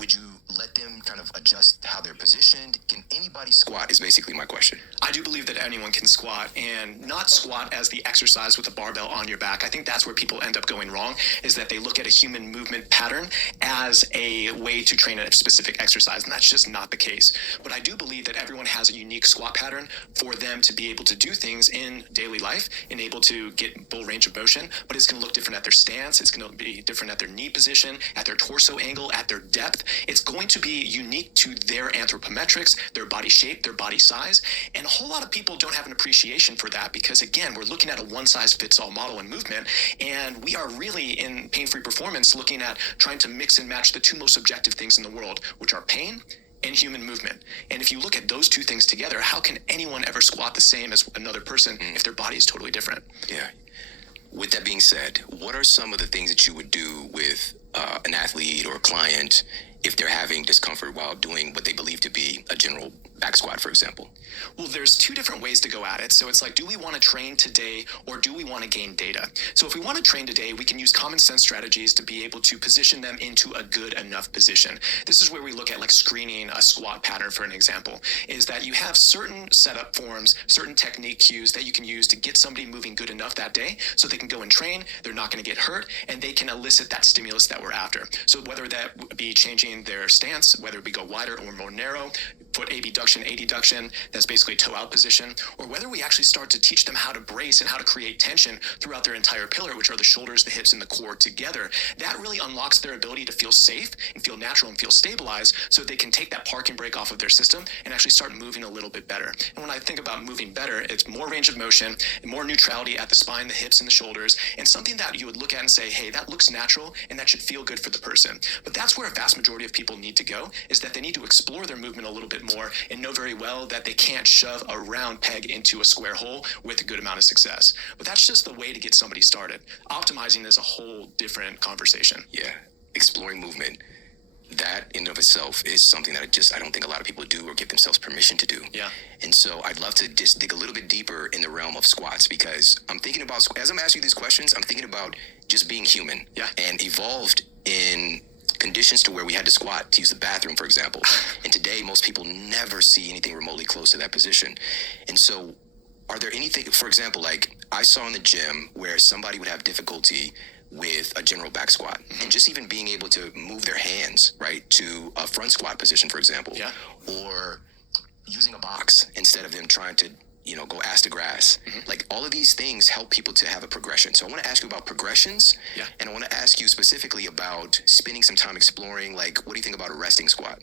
would you let them kind of adjust how they're positioned? Can anybody squat is basically my question. I do believe that anyone can squat, and not squat as the exercise with a barbell on your back. I think that's where people end up going wrong, is that they look at a human movement pattern as a way to train a specific exercise, and that's just not the case. But I do believe that everyone has a unique squat pattern for them to be able to do things in daily life and able to get full range of motion, but it's going to look different at their stance, it's going to be different at their knee position, at their torso angle, at their depth. It's going to be unique to their anthropometrics, their body shape, their body size, and a whole lot of people don't have an appreciation for that because, again, we're looking at a one-size-fits-all model in movement, and we are really, in pain-free performance, looking at trying to mix and match the two most objective things in the world, which are pain and human movement. And if you look at those two things together, how can anyone ever squat the same as another person if their body is totally different? Yeah. With that being said, what are some of the things that you would do with an athlete or a client if they're having discomfort while doing what they believe to be a general back squat, for example? Well, there's two different ways to go at it. So it's like, do we want to train today or do we want to gain data? So if we want to train today, we can use common sense strategies to be able to position them into a good enough position. This is where we look at like screening a squat pattern, for an example, is that you have certain setup forms, certain technique cues that you can use to get somebody moving good enough that day so they can go and train, they're not going to get hurt, and they can elicit that stimulus that we're after. So whether that be changing their stance, whether it be go wider or more narrow, foot abduction, adduction, that's basically toe out position, or whether we actually start to teach them how to brace and how to create tension throughout their entire pillar, which are the shoulders, the hips, and the core together. That really unlocks their ability to feel safe and feel natural and feel stabilized so they can take that parking brake off of their system and actually start moving a little bit better. And when I think about moving better, it's more range of motion, more neutrality at the spine, the hips, and the shoulders, and something that you would look at and say, hey, that looks natural and that should feel good for the person. But that's where a vast majority of people need to go, is that they need to explore their movement a little bit more and know very well that they can't shove a round peg into a square hole with a good amount of success. But that's just the way to get somebody started. Optimizing is a whole different conversation. Yeah, exploring movement. That in and of itself is something that I don't think a lot of people do or give themselves permission to do. Yeah. And so I'd love to just dig a little bit deeper in the realm of squats, because I'm thinking about, as I'm asking you these questions, I'm thinking about just being human. Yeah. And evolved in conditions to where we had to squat to use the bathroom, for example. And today, most people never see anything remotely close to that position. And so are there anything, for example, like I saw in the gym where somebody would have difficulty with a general back squat, and just even being able to move their hands, right, to a front squat position, for example, yeah, or using a box instead of them trying to, go ass to grass. Like all of these things help people to have a progression. So I want to ask you about progressions, yeah, and I want to ask you specifically about spending some time exploring, like, what do you think about a resting squat?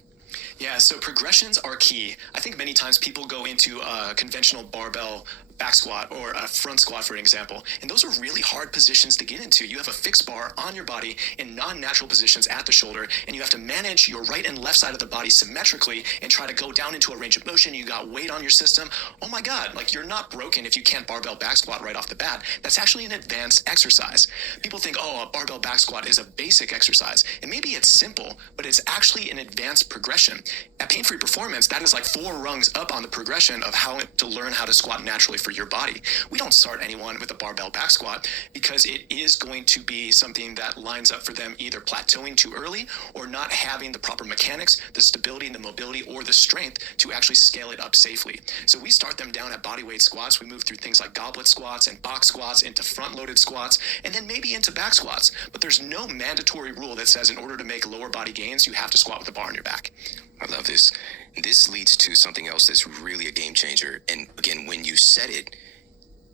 Yeah, so progressions are key. I think many times people go into a conventional barbell back squat or a front squat, for an example, and those are really hard positions to get into. You have a fixed bar on your body in non-natural positions at the shoulder, and you have to manage your right and left side of the body symmetrically and try to go down into a range of motion. You got weight on your system. Oh my God, like you're not broken if you can't barbell back squat right off the bat. That's actually an advanced exercise. People think, oh, a barbell back squat is a basic exercise, and maybe it's simple, but it's actually an advanced progression. At Pain-Free Performance, that is like 4 rungs up on the progression of how to learn how to squat naturally for your body. We don't start anyone with a barbell back squat because it is going to be something that lines up for them either plateauing too early or not having the proper mechanics, the stability and the mobility or the strength to actually scale it up safely. So we start them down at bodyweight squats. We move through things like goblet squats and box squats into front-loaded squats and then maybe into back squats. But there's no mandatory rule that says in order to make lower body gains, you have to squat with a bar on your back. I love this. This leads to something else that's really a game changer. And again, when you said it,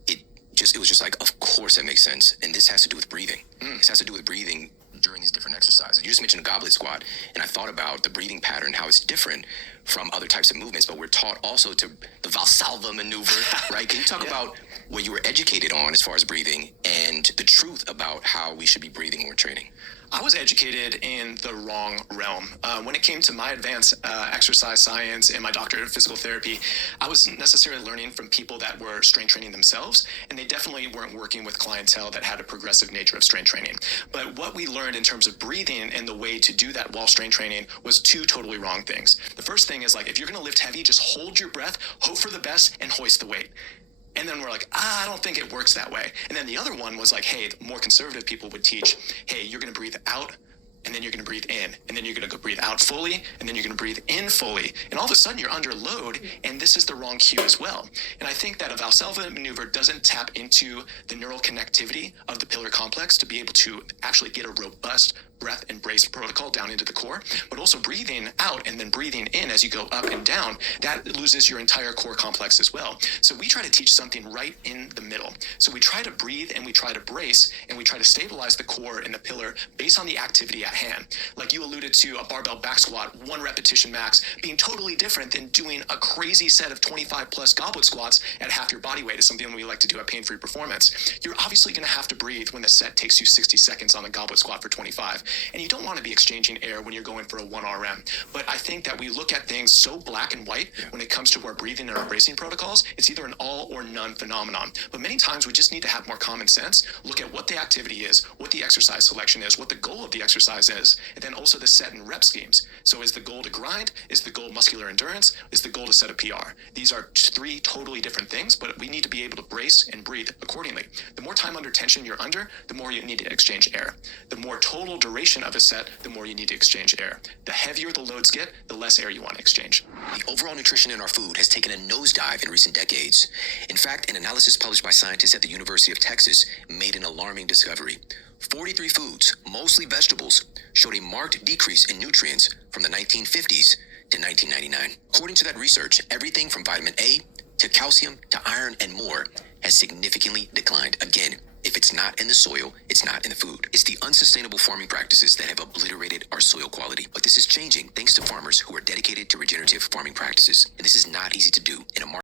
it was just like, of course that makes sense. And this has to do with breathing. This has to do with breathing during these different exercises. You just mentioned a goblet squat, and I thought about the breathing pattern, how it's different from other types of movements, but we're taught also to the Valsalva maneuver, right? Can you talk about what you were educated on as far as breathing and the truth about how we should be breathing when we're training? I was educated in the wrong realm. When it came to my advanced exercise science and my doctorate of physical therapy, I wasn't necessarily learning from people that were strength training themselves, and they definitely weren't working with clientele that had a progressive nature of strength training. But what we learned in terms of breathing and the way to do that while strength training was 2 totally wrong things. The first thing is, like, if you're going to lift heavy, just hold your breath, hope for the best, and hoist the weight. And then we're like, I don't think it works that way. And then the other one was like, hey, more conservative people would teach, hey, you're going to breathe out, and then you're going to breathe in, and then you're going to go breathe out out fully, and then you're going to breathe in fully. And all of a sudden you're under load, and this is the wrong cue as well. And I think that a Valsalva maneuver doesn't tap into the neural connectivity of the pillar complex to be able to actually get a robust breath and brace protocol down into the core, but also breathing out and then breathing in as you go up and down, that loses your entire core complex as well. So we try to teach something right in the middle. So we try to breathe and we try to brace and we try to stabilize the core and the pillar based on the activity at hand. Like you alluded to a barbell back squat, 1 repetition max, being totally different than doing a crazy set of 25 plus goblet squats at half your body weight is something we like to do at Pain Free Performance. You're obviously going to have to breathe when the set takes you 60 seconds on a goblet squat for 25. And you don't want to be exchanging air when you're going for a 1 RM. But I think that we look at things so black and white when it comes to our breathing and our bracing protocols. It's either an all or none phenomenon. But many times we just need to have more common sense, look at what the activity is, what the exercise selection is, what the goal of the exercise is, and then also the set and rep schemes. So is the goal to grind? Is the goal muscular endurance? Is the goal to set a PR? These are 3 totally different things, but we need to be able to brace and breathe accordingly. The more time under tension you're under, the more you need to exchange air. The more total duration of a set, the more you need to exchange air. The heavier the loads get, the less air you want to exchange. The overall nutrition in our food has taken a nosedive in recent decades. In fact, an analysis published by scientists at the University of Texas made an alarming discovery. 43 foods, mostly vegetables, showed a marked decrease in nutrients from the 1950s to 1999. According to that research, everything from vitamin A to calcium to iron and more has significantly declined. Again, if it's not in the soil, it's not in the food. It's the unsustainable farming practices that have obliterated our soil quality. But this is changing thanks to farmers who are dedicated to regenerative farming practices. And this is not easy to do in a market